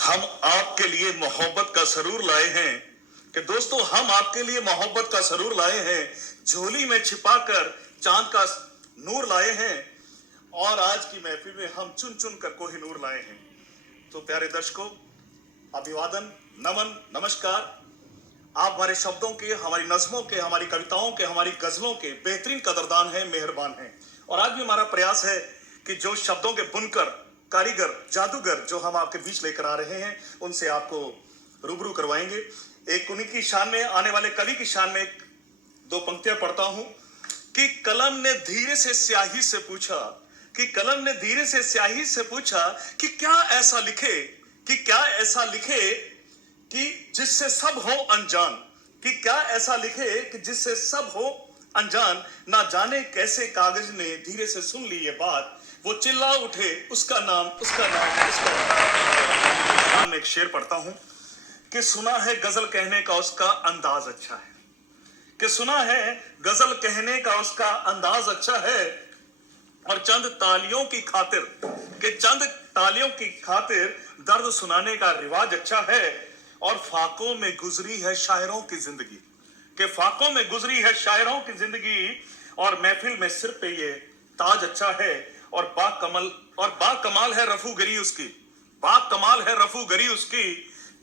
हम आपके लिए मोहब्बत का सरूर लाए हैं कि दोस्तों हम आपके लिए मोहब्बत का सरूर लाए हैं, झोली में छिपाकर चांद का नूर लाए हैं और आज की महफिल में हम चुन चुन कर कोहिनूर लाए हैं। तो प्यारे दर्शकों, अभिवादन, नमन, नमस्कार। आप हमारे शब्दों के, हमारी नज़्मों के, हमारी कविताओं के, हमारी गजलों के बेहतरीन कदरदान हैं, मेहरबान हैं। और आज भी हमारा प्रयास है कि जो शब्दों के बुनकर, कारीगर, जादूगर जो हम आपके बीच लेकर आ रहे हैं, उनसे आपको रूबरू करवाएंगे। एक उन्हीं की शान में, आने वाले कवि की शान में दो पंक्तियां पढ़ता हूं कि कलम ने धीरे से स्याही से पूछा, कि कलम ने धीरे से स्याही से पूछा कि क्या ऐसा लिखे, कि क्या ऐसा लिखे कि जिससे सब हो अनजान, कि क्या ऐसा लिखे कि जिससे सब हो अनजान। ना जाने कैसे कागज ने धीरे से सुन ली ये बात, वो चिल्ला उठे उसका नाम, उसका नाम, उसका नाम। सामने एक शेर पढ़ता हूं कि सुना है गजल कहने का उसका अंदाज अच्छा है, कि सुना है गजल कहने का उसका अंदाज अच्छा है और चंद तालियों की खातिर, कि चंद तालियों की खातिर दर्द सुनाने का रिवाज अच्छा है और फाकों में गुजरी है शायरों की जिंदगी, कि फाकों में गुजरी है शायरों की जिंदगी और महफिल में सिर पे ये ताज अच्छा है और बाकमाल है रफूगरी उसकी, बाकमाल है रफूगरी उसकी,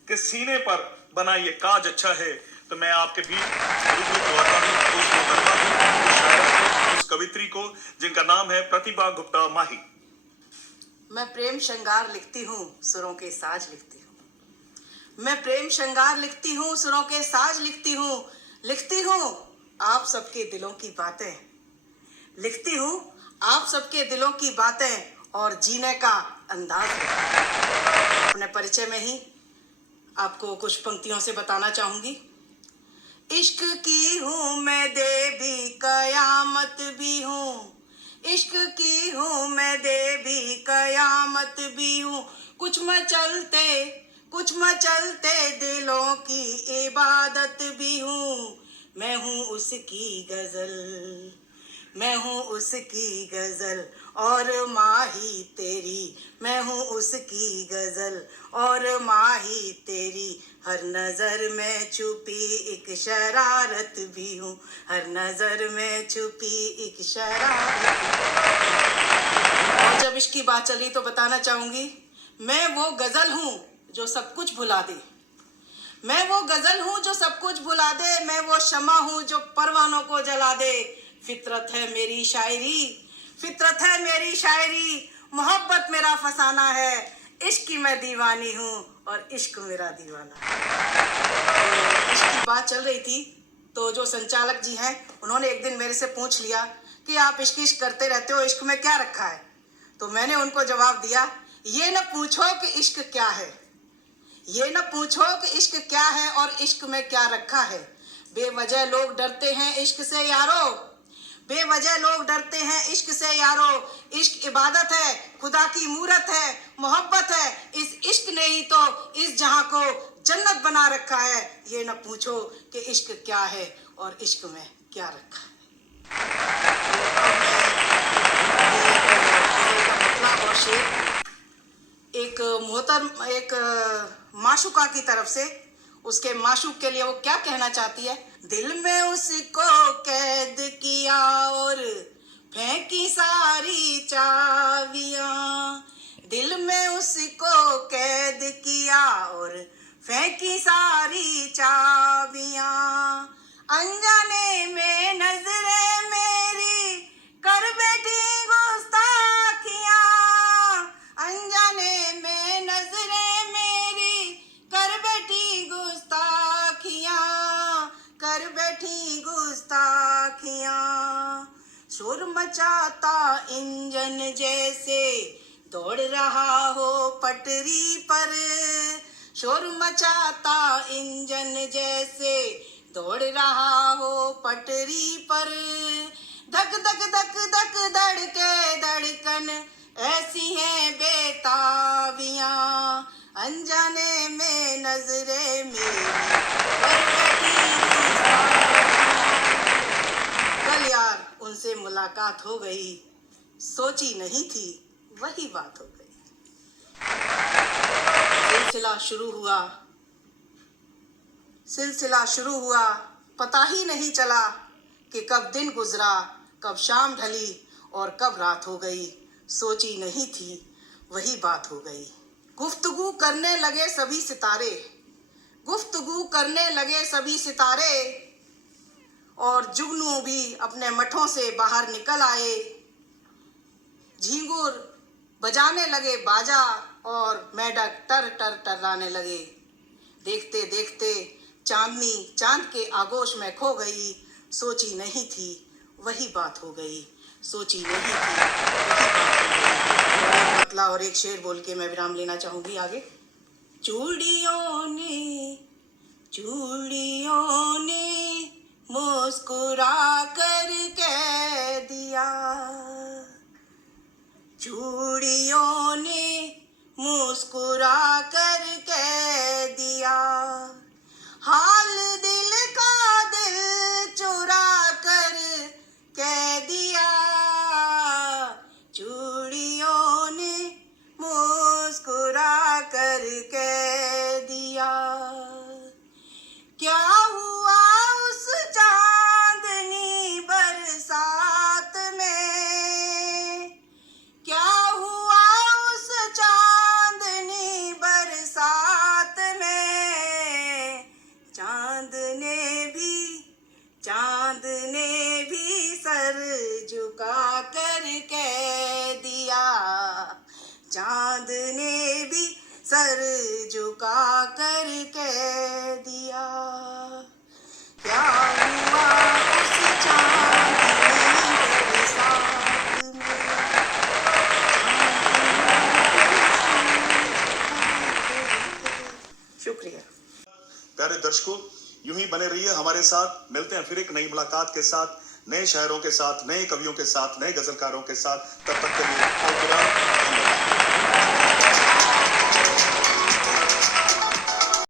कि सीने पर बना ये काज अच्छा है। तो मैं आपके बीच उस कवित्री को जिनका नाम है प्रतिभा गुप्ता माही। मैं प्रेम श्रृंगार लिखती हूँ, सुरों के साज लिखती हूँ। मैं प्रेम श्रृंगार लिखती हूँ, सुरों के साज लिखती हूँ। लिखती हूँ आप सबके दिलों की बातें, लिखती हूँ आप सबके दिलों की बातें और जीने का अंदाज। अपने परिचय में ही आपको कुछ पंक्तियों से बताना चाहूंगी। इश्क की हूँ मैं देवी कयामत भी हूँ, इश्क की हूँ मैं देवी कयामत भी हूँ। कुछ मचलते दिलों की इबादत भी हूँ। मैं हूँ उसकी गजल, मैं हूँ उसकी गजल और माही तेरी, मैं हूँ उसकी गजल और माही तेरी। हर नजर में छुपी एक शरारत भी हूँ, हर नजर में छुपी एक शरारत। और जब इश्क की बात चली तो बताना चाहूंगी, मैं वो गजल हूँ जो सब कुछ भुला दे, मैं वो गजल हूँ जो सब कुछ भुला दे। मैं वो शमा हूँ जो परवानों को जला दे। फितरत है मेरी शायरी, फितरत है मेरी शायरी। मोहब्बत मेरा फसाना है, इश्क की मैं दीवानी हूँ और इश्क मेरा दीवाना है। इश्क की बात चल रही थी तो जो संचालक जी हैं उन्होंने एक दिन मेरे से पूछ लिया कि आप इश्क इश्क करते रहते हो, इश्क में क्या रखा है। तो मैंने उनको जवाब दिया, ये न पूछो कि इश्क क्या है, ये न पूछो कि इश्क क्या है और इश्क में क्या रखा है। बेवजह लोग डरते हैं इश्क से यारो, बेवजह लोग डरते हैं इश्क से यारो। इश्क इबादत है, खुदा की मूरत है, मोहब्बत है। इस इश्क ने ही तो इस जहां को जन्नत बना रखा है। ये न पूछो कि इश्क क्या है और इश्क में क्या रखा है। और शेर एक मोहतरम, एक माशुका की तरफ से, उसके माशुक के लिए वो क्या कहना चाहती है। दिल में उसको कैद किया और फेंकी सारी चाबियां, दिल में उसको कैद किया और फेंकी सारी चाबियां। अनजाने में नजरें मेरी कर बैठी गुस्ताखियां, अनजाने में नजरें मेरी कर बैठी गुस्ताखियां, कर बैठी गुस्ताखियां। शोर मचाता इंजन जैसे दौड़ रहा हो पटरी पर, शोर मचाता इंजन जैसे दौड़ रहा हो पटरी पर। धक धक धक धक धड़के धड़कन ऐसी हैं बेताबियां, अनजाने में नजरे मेरी कर बैठी। कल यार उनसे मुलाकात हो गई, सोची नहीं थी वही बात हो गई। सिलसिला सिलसिला शुरू हुआ, पता ही नहीं चला कि कब दिन गुजरा, कब शाम ढली और कब रात हो गई। सोची नहीं थी वही बात हो गई। गुफ्तगू करने लगे सभी सितारे, गुफ्तगू करने लगे सभी सितारे, और जुगनू भी अपने मठों से बाहर निकल आए। झींगुर बजाने लगे बाजा और मेढक टर टर टर्राने लगे। देखते देखते चांदनी चांद के आगोश में खो गई। सोची नहीं थी वही बात हो गई। सोची नहीं थी वही बात हो गई। और एक मतला और एक शेर बोल के मैं विराम लेना चाहूंगी आगे। चूड़ियों ने मुस्कुरा कर कह दिया, चूड़ियों ने मुस्कुरा कर कह दिया, हाल दिल का दिल चुरा कर कह दिया, चूड़ियों ने मुस्कुरा कर कह दिया। क्या हुआ उस चांदनी बरसात में, क्या हुआ उस चांदनी बरसात में, चांद ने भी सर झुका कर कह दिया, चांद ने भी सर झुका कर कह दिया। क्या हुआ उस चांदनी बरसात में, शुक्रिया। प्यारे दर्शकों, यूं ही बने रहिए हमारे साथ। मिलते हैं फिर एक नई मुलाकात के साथ, नए शायरों के साथ, नए कवियों के साथ, नए गजलकारों के साथ। तब तक के लिए अलविदा।